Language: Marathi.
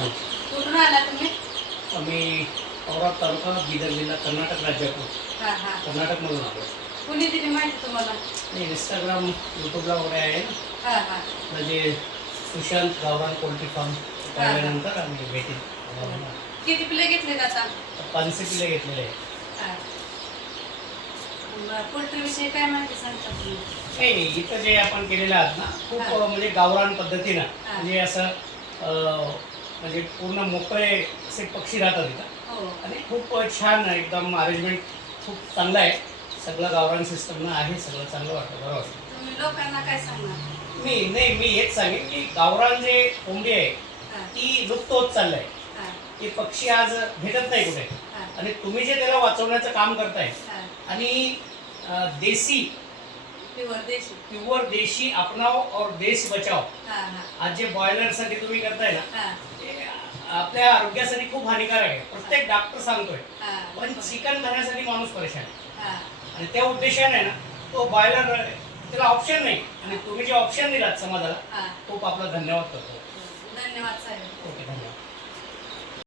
कुठून आला तुम्ही? आम्ही औराद तालुका बीदर जिल्हा कर्नाटक राज्यातून हा हा. कर्नाटकमधून आलो. कुणी दिली माहिती तुम्हाला? आणि इंस्टाग्राम यूट्यूबला वगैरे आहे ना, हा हा. म्हणजे सुशांत गावरान पोल्ट्री फार्म पाहिल्यानंतर आम्ही भेटी किती पिल्ले घेतले आता? 500 पिल्ले घेतलेले आहे. हा. पोल्ट्री विषयी काय माहिती सांगता तुम्ही? नाही, इथं जे आपण केलेलं आहात ना, खूप हा. म्हणजे गावरान पद्धतीनं, हा. म्हणजे असं म्हणजे पूर्ण मोकळे असे पक्षी राहतात इथं. हो. आणि खूप छान एकदम अरेंजमेंट खूप चांगलं आहे. सगळं गावरान सिस्टमनं आहे, सगळं चांगलं वाटतं, बरं वाटतं. तुम्ही लोकांना काय सांगणार? मी हेच सांगेन की गावरान जे कोंबडी आहे हा. ती लुप्त होत चाललंय. हा. ते पक्षी आज भेटत नाही कुठे. हा. आणि तुम्ही जे त्याला वाचवण्याचं काम करताय हा. आणि देसी प्युअर देशी अपनाओ और देश बचाओ, हा हा. आज जे बॉयलरसाठी तुम्ही करताय ना, हा. ते आपल्या आरोग्यासाठी खूप हानिकारक आहे. प्रत्येक डॉक्टर सांगतोय. हा. पण चिकन खाण्यासाठी माणूस परेशान आहे. हा. आणि त्या उद्देशाने ना तो बॉयलर त्याला ऑप्शन नाही. आणि तुम्ही जे ऑप्शन दिलात समाजाला, हा. खूप आपला धन्यवाद करतो. धन्यवाद साहेब. ओके, धन्यवाद.